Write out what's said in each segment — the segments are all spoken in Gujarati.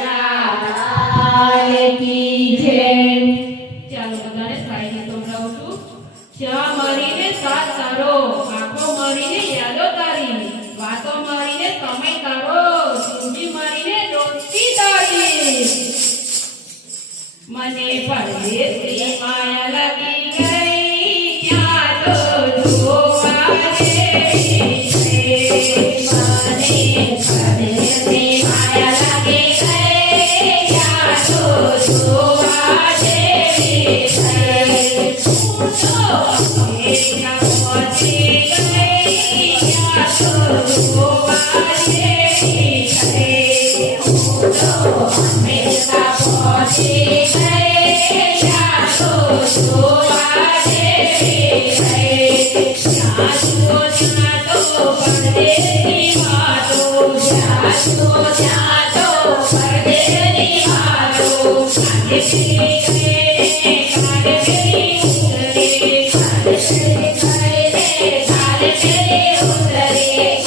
લાલ કી જય। ચાલો બધાને સાઈડ સંભળાવું છું। ચા મરીને સાત તારો, આંખો મરીને યાદો તારી, વાતો મરીને સમય તારો, સૂજી મરીને દોસ્તી તારી। મને પરદેશી માયા લાગી ગઈ, ત્યાં તો જોવા જેવી છે। મને પરદેશી માયા લાગી ગઈ, ત્યાં તો જોવા જેવી છે। હું તો અમેરિકા પહોંચી ગઈ, ત્યાં તો જોવા જેવી છે। હું તો અમેરિકા પહોંચી ગઈ, ત્યાં તો જોવા જેવી છે। ત્યાં જુઓ ત્યાં તો પરદેશની વાતો, જ્યાં જુઓ ત્યાં તો પરદેશની વાતો। કાંડે ફેરી ગયે કાંડે ફેરી ઉતરે, કાંડે ફેરી ગયે કાંડે ફેરી ઉતરે।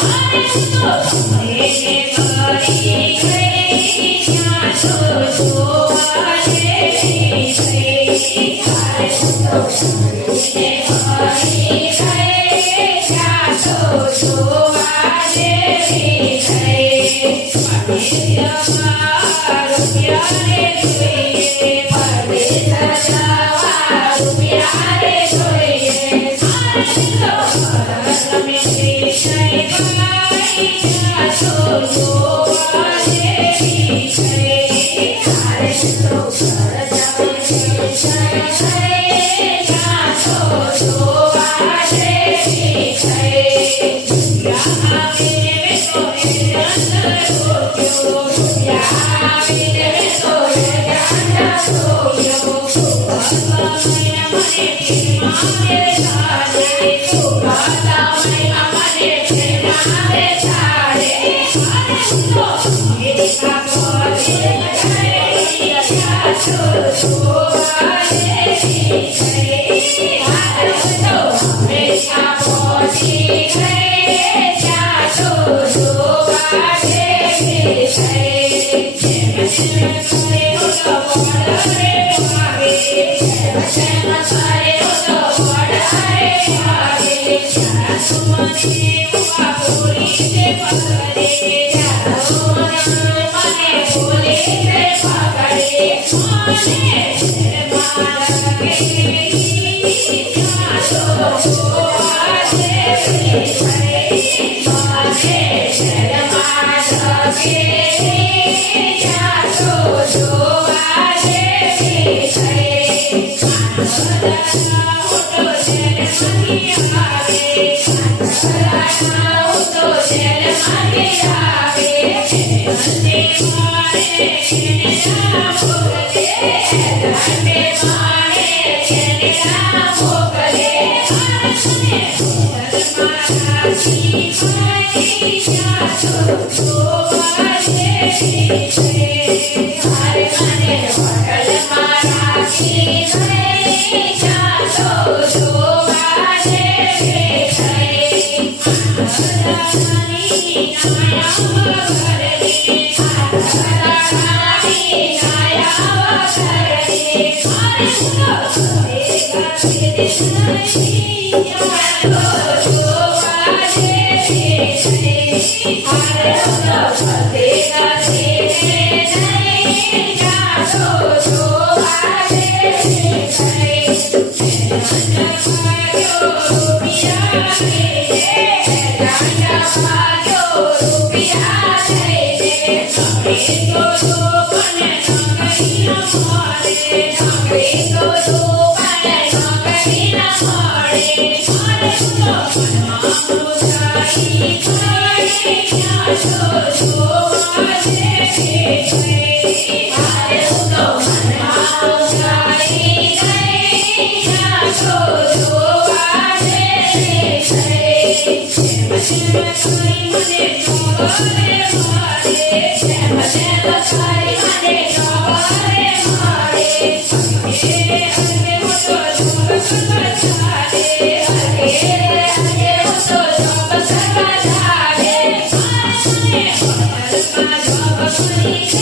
અને તો સમયને કરી ગઈ, ત્યાં તો જોવા જેવી છે। ત્યારે તો સમયને કરી ગઈ, ત્યાં તો જોવા જેવી છે। રૂપિયા રે જોઈએ, પરદેશ જવા રૂપિયા રે જોઈએ। અને તો તમે જઈ ગઈ, ત્યાં તો જોવા જેવી છે। ત્યારે તો તમે જઈ ગઈ, ત્યાં તો જોવા જેવી છે। Thank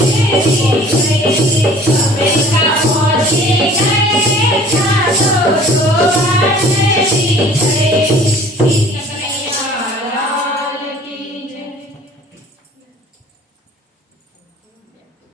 you.